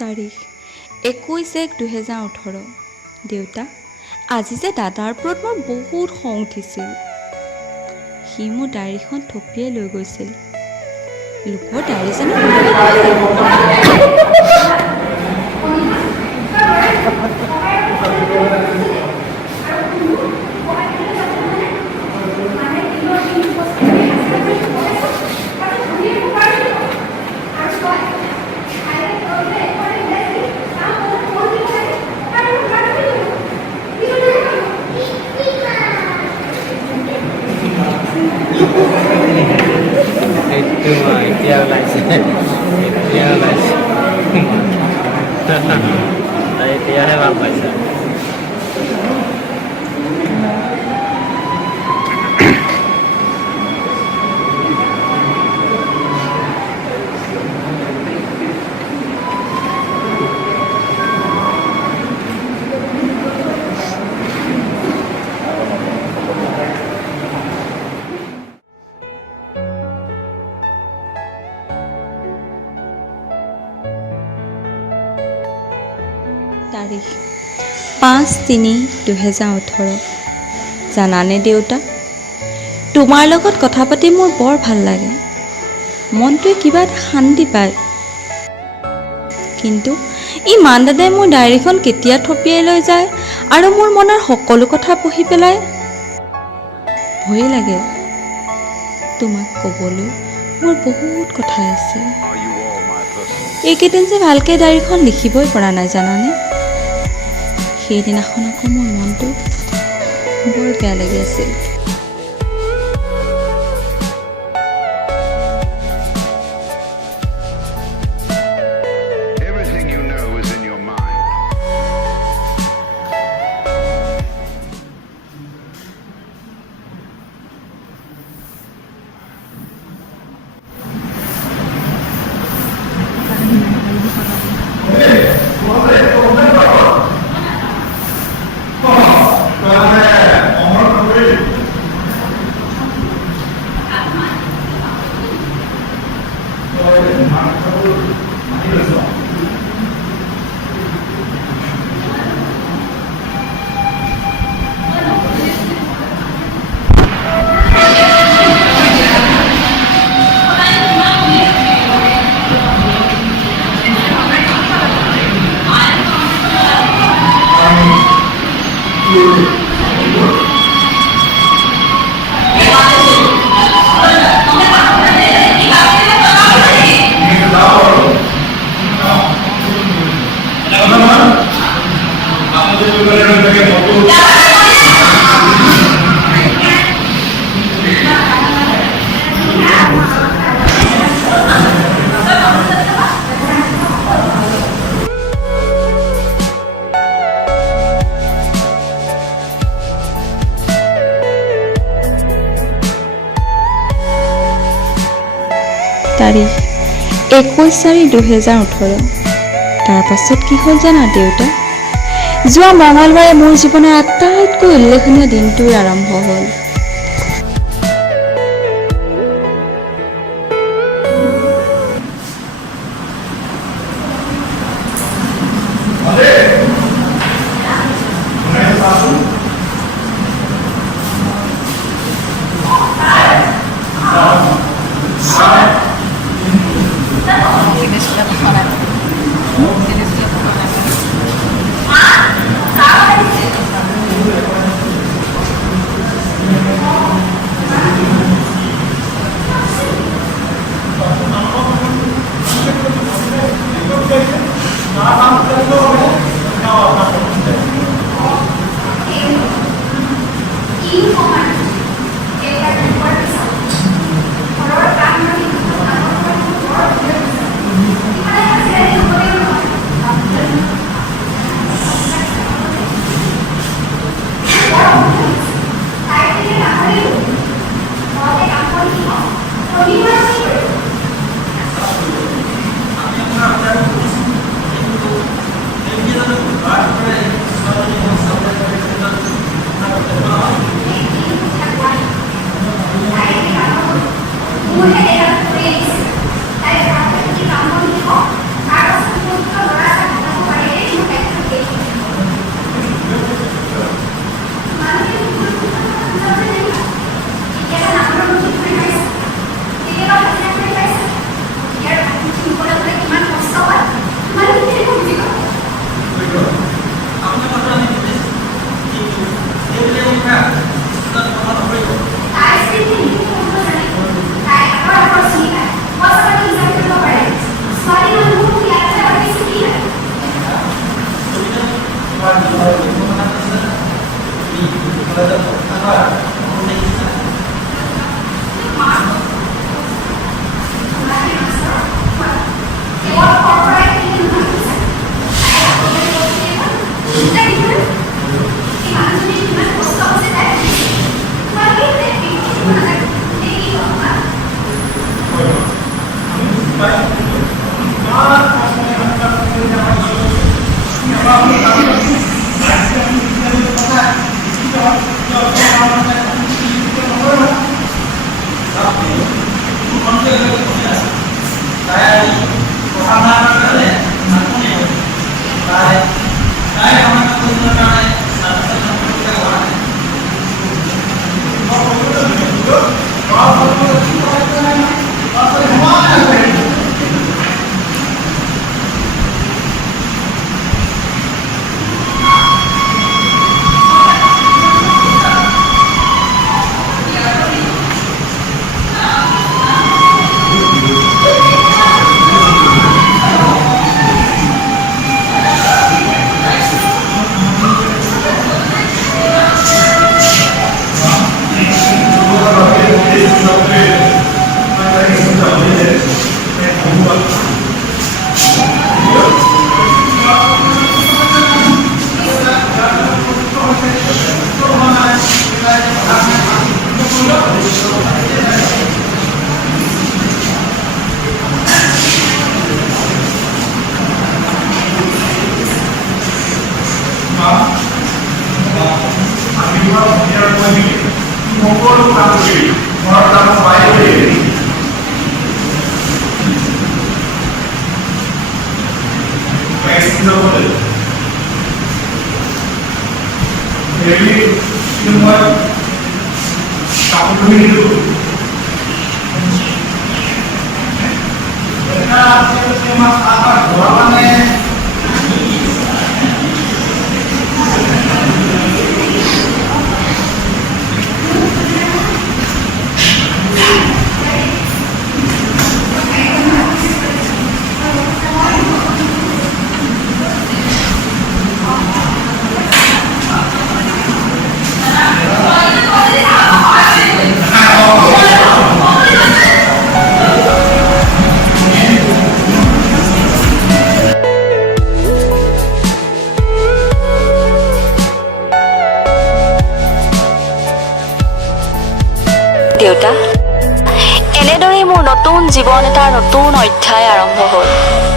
তাৰিখ 21/1/2018। দেউতা, আজি যে দাদাৰ ওপৰত মোৰ বহুত খং উঠিছিল। সি মোৰ ডায়েৰীখন থপিয়াই লৈ গৈছিল। লোকৰ ডায়েৰী জানো এতিয়া ওলাইছে তাই এতিয়াহে ভাল পাইছে। তাৰিখ 5/3/2018। জানানে দেউতা, তোমাৰ লগত কথা পাতি মোৰ বৰ ভাল লাগে। মনটোৱে কিবা এটা শান্তি পায়। কিন্তু ইমান দাদাই মোৰ ডায়েৰীখন কেতিয়া থপিয়াই লৈ যায় আৰু মোৰ মনৰ সকলো কথা পঢ়ি পেলায়। ভয় লাগে। তোমাক ক'বলৈ মোৰ বহুত কথা আছে। এইকেইদিন যে ভালকৈ ডায়েৰীখন লিখিবই পৰা নাই জানানে। সেইদিনাখন আকৌ মোৰ মনটো বৰ বেয়া লাগি আছিল। তাৰিখ 21/4/2018। তাৰ পাছত কি হ'ল জানা দেউতা? যোৱা মঙলবাৰে মোৰ জীৱনৰ আটাইতকৈ উল্লেখনীয় দিনটোৰ আৰম্ভ হ'ল। দেউতা, এনেদৰেই মোৰ নতুন জীৱন এটাৰ নতুন অধ্যায় আৰম্ভ হ'ল।